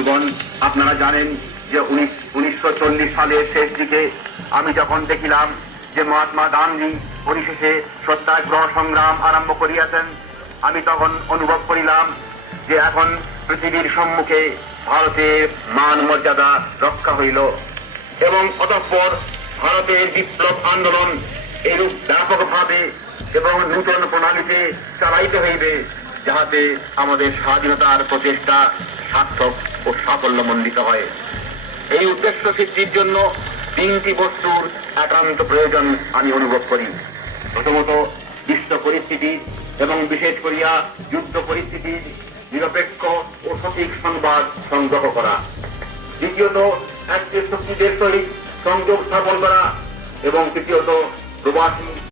বন্ধুগণ, আপনারা জানেন যে 1940 সালের শেষ দিকে আমি যখন দেখিলাম যে মহাত্মা গান্ধী পরিশেষে সত্যাগ্রহ সংগ্রাম আরম্ভ করিয়াছেন, আমি তখন অনুভব করিলাম যে এখন পৃথিবীর সম্মুখে ভারতের মান মর্যাদা রক্ষা হইল এবং অতঃপর ভারতের বিপ্লব আন্দোলন এরূপ ব্যাপকভাবে এবং নূতন প্রণালীতে চালাইতে হইবে যাহাতে আমাদের স্বাধীনতার প্রচেষ্টা সার্থক ও সাফল্যমণ্ডিত হয়। এই উদ্দেশ্য সিদ্ধির জন্য 3টি বস্তুর একান্ত প্রয়োজন আমি অনুভব করি। প্রথমত, বিশ্ব পরিস্থিতি এবং বিশেষ করিয়া যুদ্ধ পরিস্থিতির নিরপেক্ষ ও সঠিক সংবাদ সংগ্রহ করা। দ্বিতীয়ত, একটি শক্তিদের সহিত সংযোগ স্থাপন করা এবং তৃতীয়ত, প্রবাসী